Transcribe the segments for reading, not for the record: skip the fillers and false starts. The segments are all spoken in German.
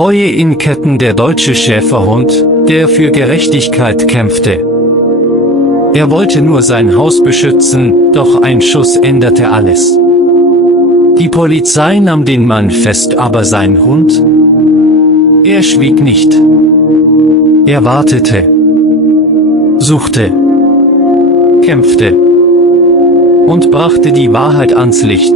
Treue in Ketten, der deutsche Schäferhund, der für Gerechtigkeit kämpfte. Er wollte nur sein Haus beschützen, doch ein Schuss änderte alles. Die Polizei nahm den Mann fest, aber sein Hund? Er schwieg nicht. Er wartete, suchte, kämpfte und brachte die Wahrheit ans Licht.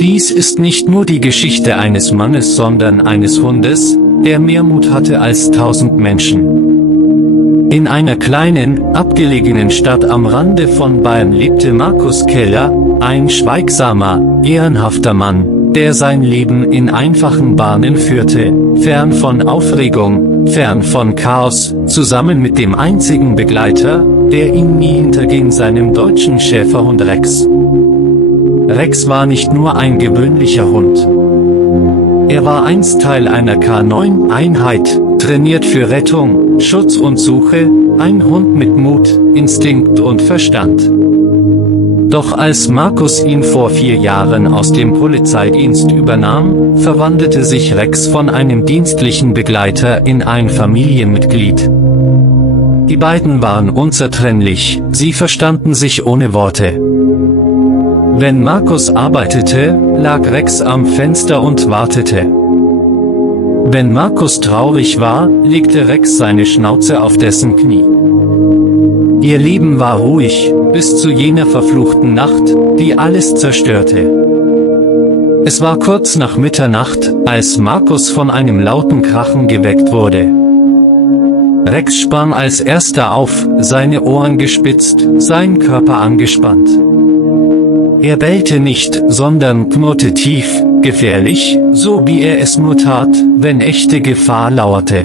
Dies ist nicht nur die Geschichte eines Mannes, sondern eines Hundes, der mehr Mut hatte als 1000 Menschen. In einer kleinen, abgelegenen Stadt am Rande von Bayern lebte Markus Keller, ein schweigsamer, ehrenhafter Mann, der sein Leben in einfachen Bahnen führte, fern von Aufregung, fern von Chaos, zusammen mit dem einzigen Begleiter, der ihm nie hinterging, seinem deutschen Schäferhund Rex. Rex war nicht nur ein gewöhnlicher Hund. Er war einst Teil einer K9-Einheit, trainiert für Rettung, Schutz und Suche, ein Hund mit Mut, Instinkt und Verstand. Doch als Markus ihn vor 4 Jahren aus dem Polizeidienst übernahm, verwandelte sich Rex von einem dienstlichen Begleiter in ein Familienmitglied. Die beiden waren unzertrennlich, sie verstanden sich ohne Worte. Wenn Markus arbeitete, lag Rex am Fenster und wartete. Wenn Markus traurig war, legte Rex seine Schnauze auf dessen Knie. Ihr Leben war ruhig, bis zu jener verfluchten Nacht, die alles zerstörte. Es war kurz nach Mitternacht, als Markus von einem lauten Krachen geweckt wurde. Rex sprang als erster auf, seine Ohren gespitzt, sein Körper angespannt. Er bellte nicht, sondern knurrte tief, gefährlich, so wie er es nur tat, wenn echte Gefahr lauerte.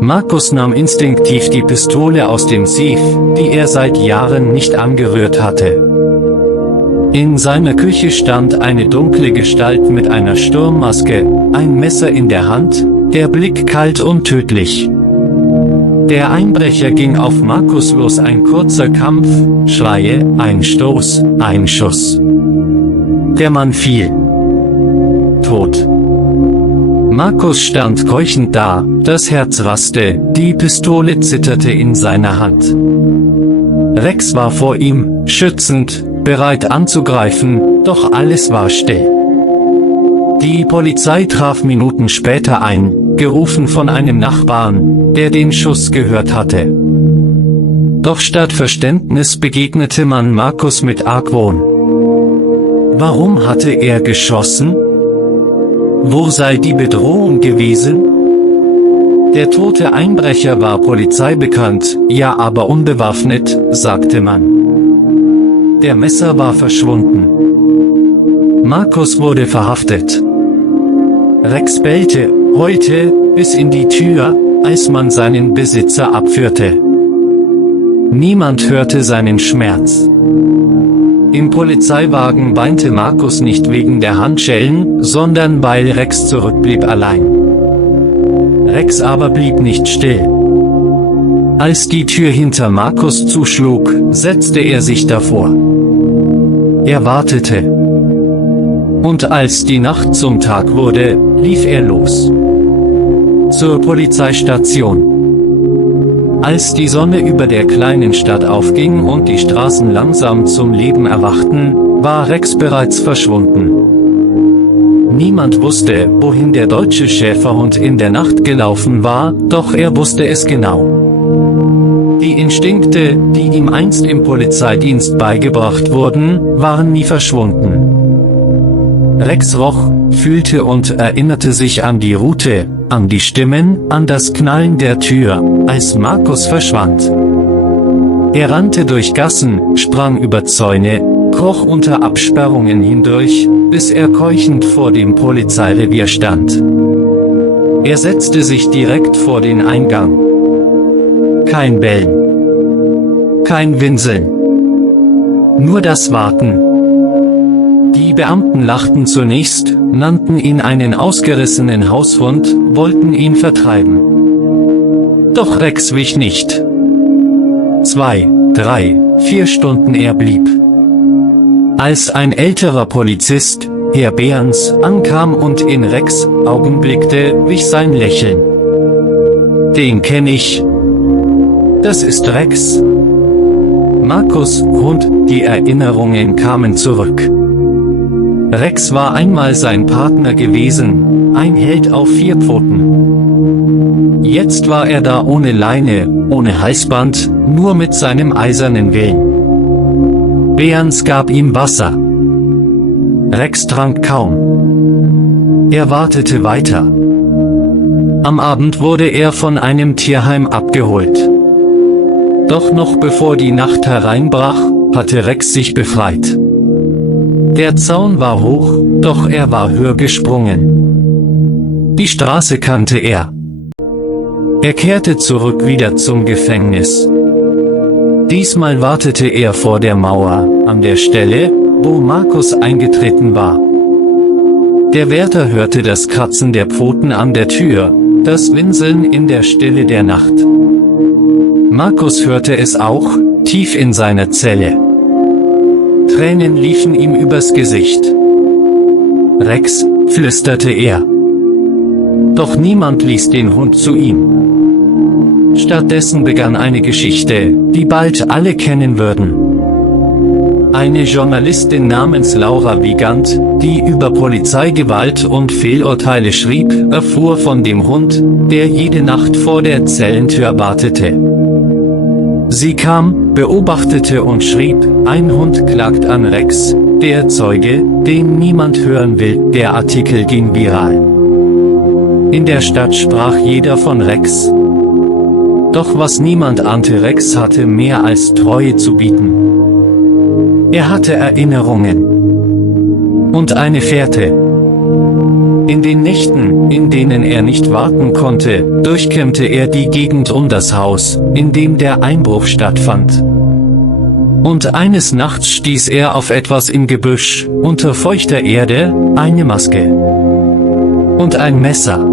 Markus nahm instinktiv die Pistole aus dem Safe, die er seit Jahren nicht angerührt hatte. In seiner Küche stand eine dunkle Gestalt mit einer Sturmmaske, ein Messer in der Hand, der Blick kalt und tödlich. Der Einbrecher ging auf Markus los, ein kurzer Kampf, Schreie, ein Stoß, ein Schuss. Der Mann fiel. Tot. Markus stand keuchend da, das Herz raste, die Pistole zitterte in seiner Hand. Rex war vor ihm, schützend, bereit anzugreifen, doch alles war still. Die Polizei traf Minuten später ein, gerufen von einem Nachbarn, der den Schuss gehört hatte. Doch statt Verständnis begegnete man Markus mit Argwohn. Warum hatte er geschossen? Wo sei die Bedrohung gewesen? Der tote Einbrecher war polizeibekannt, ja aber unbewaffnet, sagte man. Der Messer war verschwunden. Markus wurde verhaftet. Rex bellte, heute, bis in die Tür, als man seinen Besitzer abführte. Niemand hörte seinen Schmerz. Im Polizeiwagen weinte Markus nicht wegen der Handschellen, sondern weil Rex zurückblieb allein. Rex aber blieb nicht still. Als die Tür hinter Markus zuschlug, setzte er sich davor. Er wartete. Und als die Nacht zum Tag wurde, lief er los. Zur Polizeistation. Als die Sonne über der kleinen Stadt aufging und die Straßen langsam zum Leben erwachten, war Rex bereits verschwunden. Niemand wusste, wohin der deutsche Schäferhund in der Nacht gelaufen war, doch er wusste es genau. Die Instinkte, die ihm einst im Polizeidienst beigebracht wurden, waren nie verschwunden. Rex roch, fühlte und erinnerte sich an die Route, an die Stimmen, an das Knallen der Tür, als Markus verschwand. Er rannte durch Gassen, sprang über Zäune, kroch unter Absperrungen hindurch, bis er keuchend vor dem Polizeirevier stand. Er setzte sich direkt vor den Eingang. Kein Bellen. Kein Winseln. Nur das Warten. Die Beamten lachten zunächst, nannten ihn einen ausgerissenen Haushund, wollten ihn vertreiben. Doch Rex wich nicht. 2, 3, 4 Stunden er blieb. Als ein älterer Polizist, Herr Behrens, ankam und in Rex' Augen blickte, wich sein Lächeln. Den kenne ich. Das ist Rex. Markus' Hund, die Erinnerungen kamen zurück. Rex war einmal sein Partner gewesen, ein Held auf 4 Pfoten. Jetzt war er da ohne Leine, ohne Halsband, nur mit seinem eisernen Willen. Behrens gab ihm Wasser. Rex trank kaum. Er wartete weiter. Am Abend wurde er von einem Tierheim abgeholt. Doch noch bevor die Nacht hereinbrach, hatte Rex sich befreit. Der Zaun war hoch, doch er war höher gesprungen. Die Straße kannte er. Er kehrte zurück wieder zum Gefängnis. Diesmal wartete er vor der Mauer, an der Stelle, wo Markus eingetreten war. Der Wärter hörte das Kratzen der Pfoten an der Tür, das Winseln in der Stille der Nacht. Markus hörte es auch, tief in seiner Zelle. Tränen liefen ihm übers Gesicht. Rex, flüsterte er. Doch niemand ließ den Hund zu ihm. Stattdessen begann eine Geschichte, die bald alle kennen würden. Eine Journalistin namens Laura Wiegand, die über Polizeigewalt und Fehlurteile schrieb, erfuhr von dem Hund, der jede Nacht vor der Zellentür wartete. Sie kam, beobachtete und schrieb, ein Hund klagt an Rex, der Zeuge, den niemand hören will. Der Artikel ging viral. In der Stadt sprach jeder von Rex. Doch was niemand ahnte, Rex hatte mehr als Treue zu bieten. Er hatte Erinnerungen. Und eine Fährte. In den Nächten, in denen er nicht warten konnte, durchkämmte er die Gegend um das Haus, in dem der Einbruch stattfand. Und eines Nachts stieß er auf etwas im Gebüsch, unter feuchter Erde, eine Maske. Und ein Messer.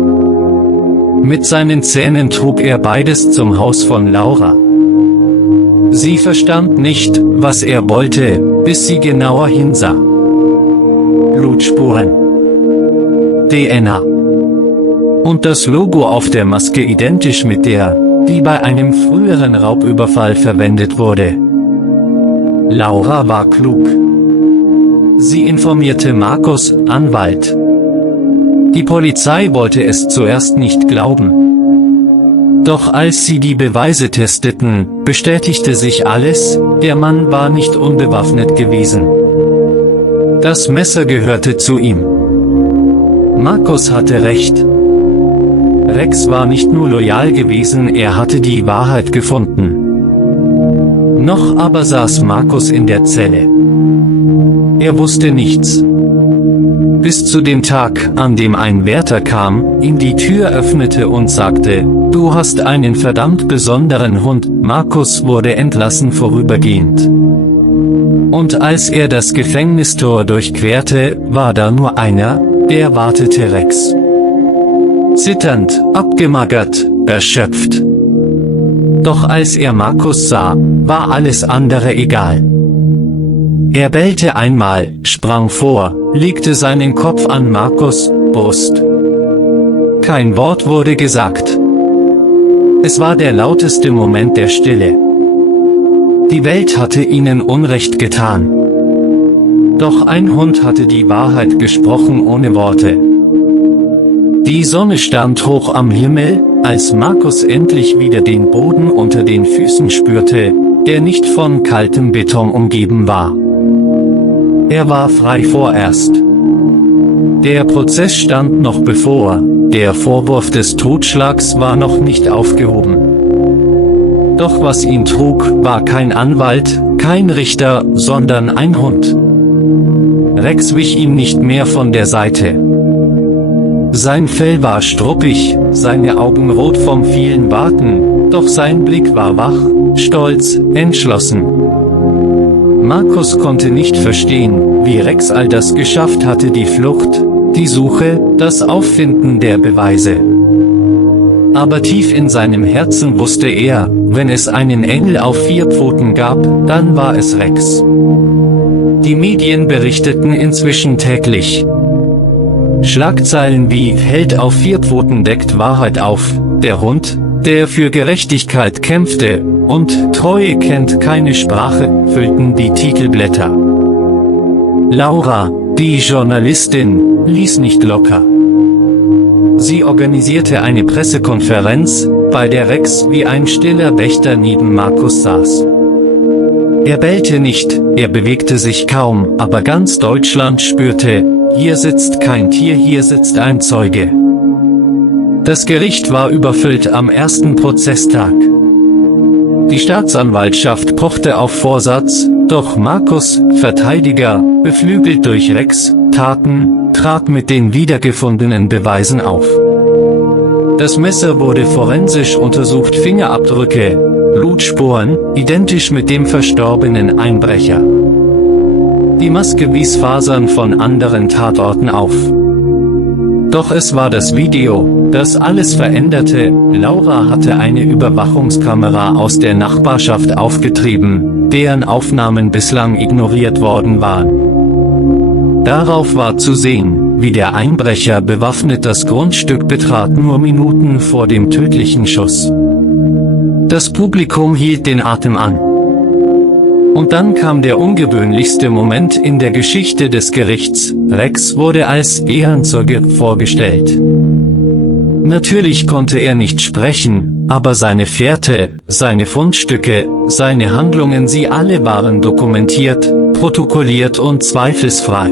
Mit seinen Zähnen trug er beides zum Haus von Laura. Sie verstand nicht, was er wollte, bis sie genauer hinsah. Blutspuren. DNA. Und das Logo auf der Maske identisch mit der, die bei einem früheren Raubüberfall verwendet wurde. Laura war klug. Sie informierte Markus, Anwalt. Die Polizei wollte es zuerst nicht glauben. Doch als sie die Beweise testeten, bestätigte sich alles, der Mann war nicht unbewaffnet gewesen. Das Messer gehörte zu ihm. Markus hatte recht. Rex war nicht nur loyal gewesen, er hatte die Wahrheit gefunden. Noch aber saß Markus in der Zelle. Er wusste nichts. Bis zu dem Tag, an dem ein Wärter kam, ihm die Tür öffnete und sagte, du hast einen verdammt besonderen Hund. Markus wurde entlassen vorübergehend. Und als er das Gefängnistor durchquerte, war da nur einer, der wartete: Rex. Zitternd, abgemagert, erschöpft. Doch als er Markus sah, war alles andere egal. Er bellte einmal, sprang vor, legte seinen Kopf an Markus' Brust. Kein Wort wurde gesagt. Es war der lauteste Moment der Stille. Die Welt hatte ihnen Unrecht getan. Doch ein Hund hatte die Wahrheit gesprochen ohne Worte. Die Sonne stand hoch am Himmel, als Markus endlich wieder den Boden unter den Füßen spürte, der nicht von kaltem Beton umgeben war. Er war frei vorerst. Der Prozess stand noch bevor, der Vorwurf des Totschlags war noch nicht aufgehoben. Doch was ihn trug, war kein Anwalt, kein Richter, sondern ein Hund. Rex wich ihm nicht mehr von der Seite. Sein Fell war struppig, seine Augen rot vom vielen Warten, doch sein Blick war wach, stolz, entschlossen. Markus konnte nicht verstehen, wie Rex all das geschafft hatte: die Flucht, die Suche, das Auffinden der Beweise. Aber tief in seinem Herzen wusste er, wenn es einen Engel auf 4 Pfoten gab, dann war es Rex. Die Medien berichteten inzwischen täglich. Schlagzeilen wie „Held auf 4 Pfoten deckt Wahrheit auf", „Der Hund, der für Gerechtigkeit kämpfte" und „Treue kennt keine Sprache" füllten die Titelblätter. Laura, die Journalistin, ließ nicht locker. Sie organisierte eine Pressekonferenz, bei der Rex wie ein stiller Wächter neben Markus saß. Er bellte nicht, er bewegte sich kaum, aber ganz Deutschland spürte: Hier sitzt kein Tier, hier sitzt ein Zeuge. Das Gericht war überfüllt am ersten Prozesstag. Die Staatsanwaltschaft pochte auf Vorsatz, doch Markus, Verteidiger, beflügelt durch Rex' Taten, trat mit den wiedergefundenen Beweisen auf. Das Messer wurde forensisch untersucht, Fingerabdrücke, Blutspuren, identisch mit dem verstorbenen Einbrecher. Die Maske wies Fasern von anderen Tatorten auf. Doch es war das Video, das alles veränderte. Laura hatte eine Überwachungskamera aus der Nachbarschaft aufgetrieben, deren Aufnahmen bislang ignoriert worden waren. Darauf war zu sehen, wie der Einbrecher bewaffnet das Grundstück betrat, nur Minuten vor dem tödlichen Schuss. Das Publikum hielt den Atem an. Und dann kam der ungewöhnlichste Moment in der Geschichte des Gerichts: Rex wurde als Ehrenzeuge vorgestellt. Natürlich konnte er nicht sprechen, aber seine Fährte, seine Fundstücke, seine Handlungen, sie alle waren dokumentiert, protokolliert und zweifelsfrei.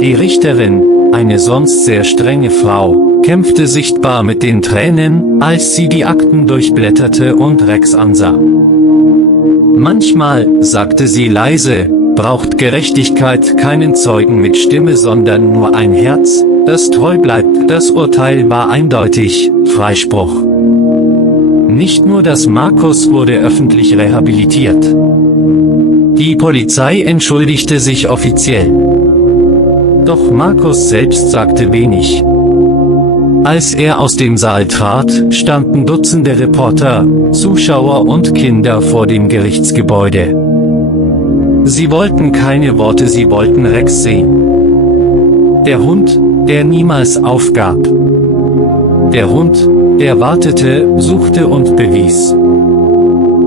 Die Richterin, eine sonst sehr strenge Frau, kämpfte sichtbar mit den Tränen, als sie die Akten durchblätterte und Rex ansah. Manchmal, sagte sie leise, braucht Gerechtigkeit keinen Zeugen mit Stimme, sondern nur ein Herz, das treu bleibt. Das Urteil war eindeutig: Freispruch. Nicht nur das Markus wurde öffentlich rehabilitiert. Die Polizei entschuldigte sich offiziell. Doch Markus selbst sagte wenig. Als er aus dem Saal trat, standen Dutzende Reporter, Zuschauer und Kinder vor dem Gerichtsgebäude. Sie wollten keine Worte, sie wollten Rex sehen. Der Hund, der niemals aufgab. Der Hund, der wartete, suchte und bewies.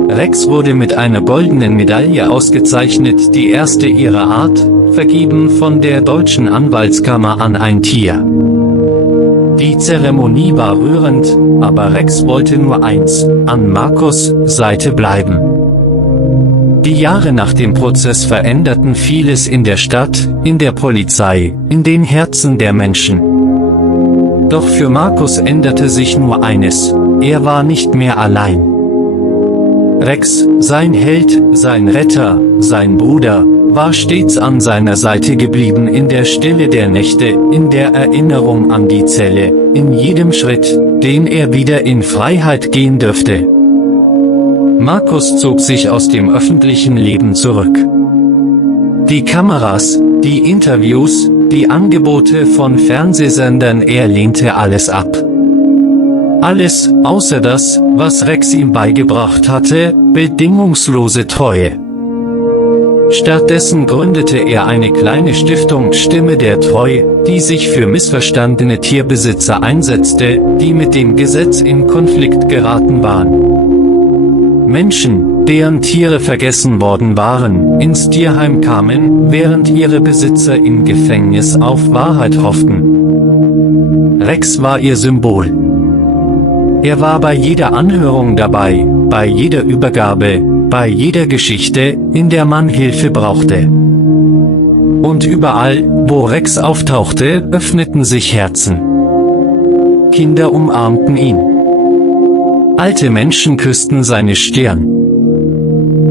Rex wurde mit einer goldenen Medaille ausgezeichnet, die erste ihrer Art, vergeben von der Deutschen Anwaltskammer an ein Tier. Die Zeremonie war rührend, aber Rex wollte nur eins: an Markus' Seite bleiben. Die Jahre nach dem Prozess veränderten vieles in der Stadt, in der Polizei, in den Herzen der Menschen. Doch für Markus änderte sich nur eines: er war nicht mehr allein. Rex, sein Held, sein Retter, sein Bruder, war stets an seiner Seite geblieben, in der Stille der Nächte, in der Erinnerung an die Zelle, in jedem Schritt, den er wieder in Freiheit gehen dürfte. Markus zog sich aus dem öffentlichen Leben zurück. Die Kameras, die Interviews, die Angebote von Fernsehsendern, er lehnte alles ab. Alles, außer das, was Rex ihm beigebracht hatte: bedingungslose Treue. Stattdessen gründete er eine kleine Stiftung, Stimme der Treu, die sich für missverstandene Tierbesitzer einsetzte, die mit dem Gesetz in Konflikt geraten waren. Menschen, deren Tiere vergessen worden waren, ins Tierheim kamen, während ihre Besitzer im Gefängnis auf Wahrheit hofften. Rex war ihr Symbol. Er war bei jeder Anhörung dabei, bei jeder Übergabe, bei jeder Geschichte, in der man Hilfe brauchte. Und überall, wo Rex auftauchte, öffneten sich Herzen. Kinder umarmten ihn. Alte Menschen küssten seine Stirn.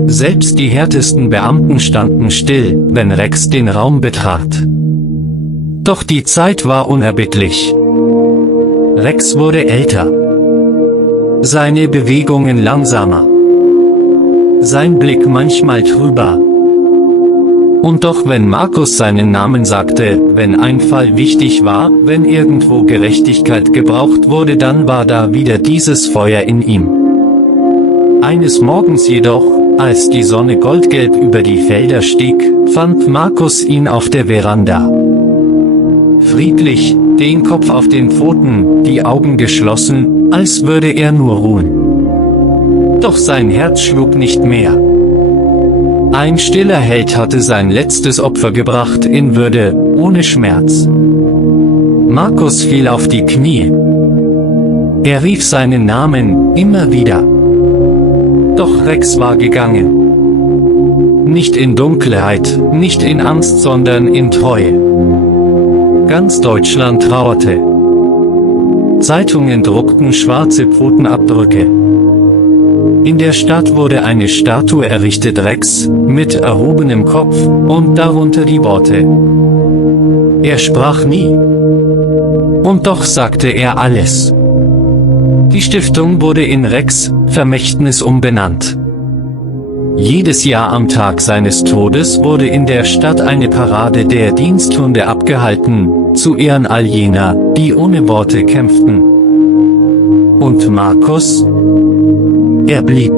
Selbst die härtesten Beamten standen still, wenn Rex den Raum betrat. Doch die Zeit war unerbittlich. Rex wurde älter. Seine Bewegungen langsamer. Sein Blick manchmal trüber. Und doch, wenn Markus seinen Namen sagte, wenn ein Fall wichtig war, wenn irgendwo Gerechtigkeit gebraucht wurde, dann war da wieder dieses Feuer in ihm. Eines Morgens jedoch, Als die Sonne goldgelb über die Felder stieg, fand Markus ihn auf der Veranda. Friedlich, den Kopf auf den Pfoten, die Augen geschlossen, als würde er nur ruhen. Doch sein Herz schlug nicht mehr. Ein stiller Held hatte sein letztes Opfer gebracht in Würde, ohne Schmerz. Markus fiel auf die Knie. Er rief seinen Namen immer wieder. Doch Rex war gegangen. Nicht in Dunkelheit, nicht in Angst, sondern in Treue. Ganz Deutschland trauerte. Zeitungen druckten schwarze Pfotenabdrücke. In der Stadt wurde eine Statue errichtet, Rex, mit erhobenem Kopf, und darunter die Worte. Er sprach nie. Und doch sagte er alles. Die Stiftung wurde in Rex Vermächtnis umbenannt. Jedes Jahr am Tag seines Todes wurde in der Stadt eine Parade der Diensthunde abgehalten, zu Ehren all jener, die ohne Worte kämpften. Und Markus? Er blieb.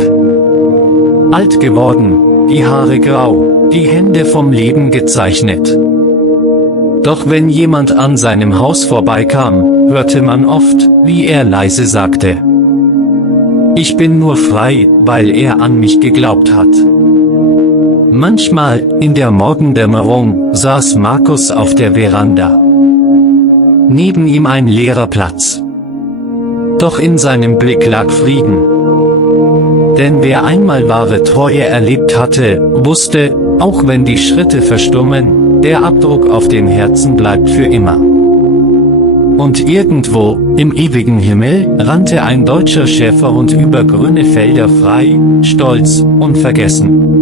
Alt geworden, die Haare grau, die Hände vom Leben gezeichnet. Doch wenn jemand an seinem Haus vorbeikam, hörte man oft, wie er leise sagte: Ich bin nur frei, weil er an mich geglaubt hat. Manchmal, in der Morgendämmerung, saß Markus auf der Veranda. Neben ihm ein leerer Platz. Doch in seinem Blick lag Frieden. Denn wer einmal wahre Treue erlebt hatte, wusste, auch wenn die Schritte verstummen, der Abdruck auf dem Herzen bleibt für immer. Und irgendwo, im ewigen Himmel, rannte ein deutscher Schäferhund über grüne Felder frei, stolz, unvergessen.